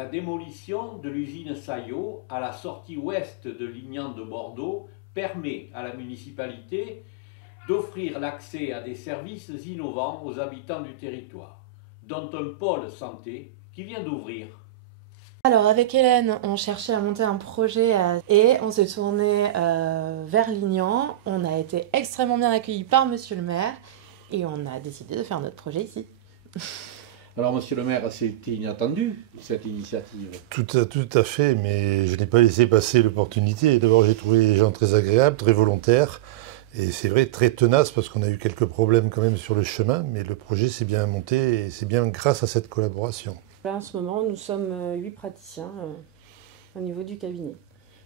La démolition de l'usine Saillot à la sortie ouest de Lignan de Bordeaux permet à la municipalité d'offrir l'accès à des services innovants aux habitants du territoire, dont un pôle santé qui vient d'ouvrir. Alors avec Hélène, on cherchait à monter un projet et on s'est tourné vers Lignan. On a été extrêmement bien accueillis par monsieur le maire et on a décidé de faire notre projet ici. Alors monsieur le maire, c'était inattendu cette initiative. Tout à fait, mais je n'ai pas laissé passer l'opportunité. D'abord j'ai trouvé les gens très agréables, très volontaires et c'est vrai très tenaces parce qu'on a eu quelques problèmes quand même sur le chemin, mais le projet s'est bien monté et c'est bien grâce à cette collaboration. Là, en ce moment, nous sommes 8 praticiens au niveau du cabinet.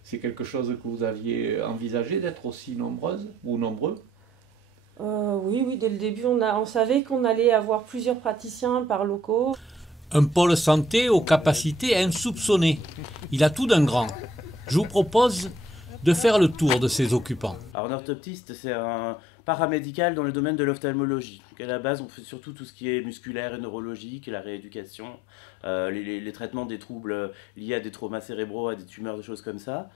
C'est quelque chose que vous aviez envisagé d'être aussi nombreuses ou nombreux? Oui, dès le début, on savait qu'on allait avoir plusieurs praticiens par locaux. Un pôle santé aux capacités insoupçonnées. Il a tout d'un grand. Je vous propose de faire le tour de ses occupants. Alors, un orthoptiste, c'est un paramédical dans le domaine de l'ophtalmologie. À la base, on fait surtout tout ce qui est musculaire et neurologique, la rééducation, les traitements des troubles liés à des traumas cérébraux, à des tumeurs, des choses comme ça.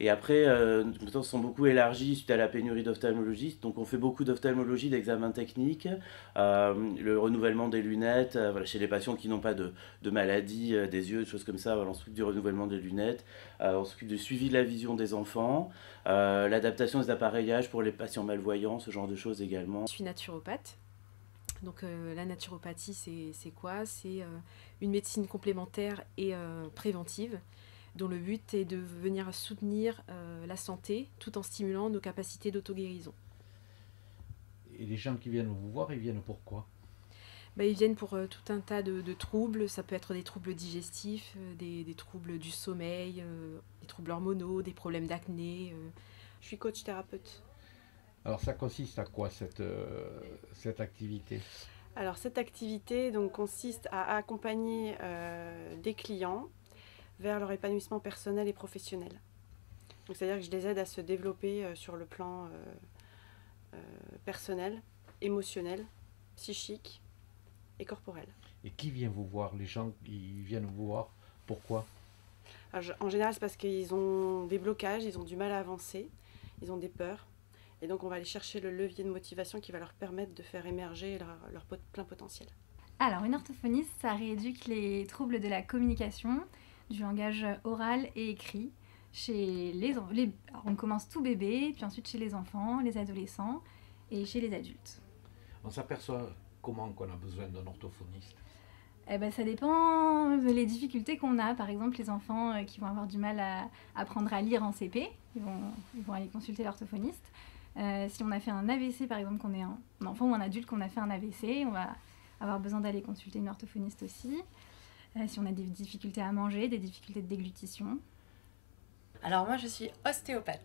Et après, nos compétences sont beaucoup élargies suite à la pénurie d'ophtalmologistes. Donc on fait beaucoup d'ophtalmologie, d'examens techniques, le renouvellement des lunettes, voilà, chez les patients qui n'ont pas de maladie des yeux, des choses comme ça. Voilà, on s'occupe du renouvellement des lunettes, on s'occupe du suivi de la vision des enfants, l'adaptation des appareillages pour les patients malvoyants, ce genre de choses également. Je suis naturopathe. Donc la naturopathie, c'est quoi? C'est une médecine complémentaire et préventive, dont le but est de venir soutenir la santé tout en stimulant nos capacités d'auto-guérison. Et les gens qui viennent vous voir, ils viennent pourquoi? Ils viennent pour tout un tas de troubles. Ça peut être des troubles digestifs, des troubles du sommeil, des troubles hormonaux, des problèmes d'acné. Je suis coach thérapeute. Alors ça consiste à quoi cette activité? Alors cette activité consiste à accompagner des clients vers leur épanouissement personnel et professionnel. C'est-à-dire que je les aide à se développer sur le plan personnel, émotionnel, psychique et corporel. Et qui vient vous voir? Les gens ils viennent vous voir, pourquoi? En général, c'est parce qu'ils ont des blocages, ils ont du mal à avancer, ils ont des peurs. Et donc on va aller chercher le levier de motivation qui va leur permettre de faire émerger leur plein potentiel. Alors une orthophoniste, ça rééduque les troubles de la communication, du langage oral et écrit. On commence tout bébé, puis ensuite chez les enfants, les adolescents et chez les adultes. On s'aperçoit comment qu'on a besoin d'un orthophoniste? Ça dépend des difficultés qu'on a. Par exemple, les enfants qui vont avoir du mal à apprendre à lire en CP, ils vont aller consulter l'orthophoniste. Si on a fait un AVC, par exemple, qu'on est un enfant ou un adulte qu'on a fait un AVC, on va avoir besoin d'aller consulter une orthophoniste aussi. Si on a des difficultés à manger, des difficultés de déglutition. Alors moi je suis ostéopathe.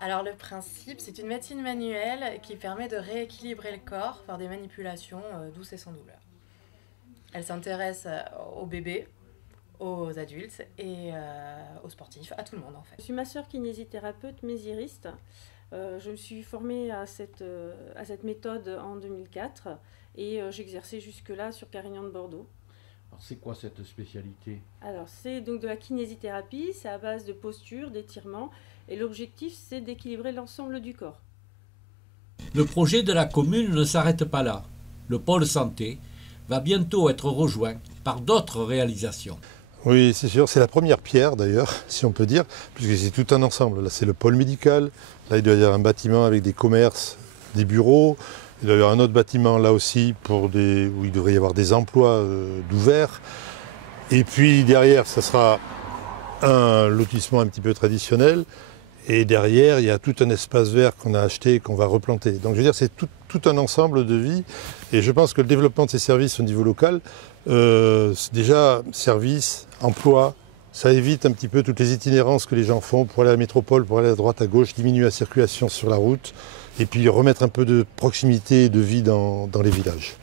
Alors le principe, c'est une médecine manuelle qui permet de rééquilibrer le corps par des manipulations douces et sans douleur. Elle s'intéresse aux bébés, aux adultes et aux sportifs, à tout le monde en fait. Je suis masseur kinésithérapeute mésiriste. Je me suis formée à cette méthode en 2004 et j'exerçais jusque-là sur Carignan de Bordeaux. Alors c'est quoi cette spécialité? Alors c'est donc de la kinésithérapie, c'est à base de posture, d'étirement et l'objectif c'est d'équilibrer l'ensemble du corps. Le projet de la commune ne s'arrête pas là. Le pôle santé va bientôt être rejoint par d'autres réalisations. Oui, c'est sûr, c'est la première pierre d'ailleurs, si on peut dire, puisque c'est tout un ensemble. Là, c'est le pôle médical, là il doit y avoir un bâtiment avec des commerces, des bureaux, il doit y avoir un autre bâtiment là aussi où il devrait y avoir des emplois d'ouverts. Et puis derrière, ça sera un lotissement un petit peu traditionnel. Et derrière, il y a tout un espace vert qu'on a acheté et qu'on va replanter. Donc je veux dire, c'est tout un ensemble de vie. Et je pense que le développement de ces services au niveau local, déjà, services, emploi, ça évite un petit peu toutes les itinérances que les gens font pour aller à la métropole, pour aller à droite, à gauche, diminuer la circulation sur la route, et puis remettre un peu de proximité et de vie dans les villages.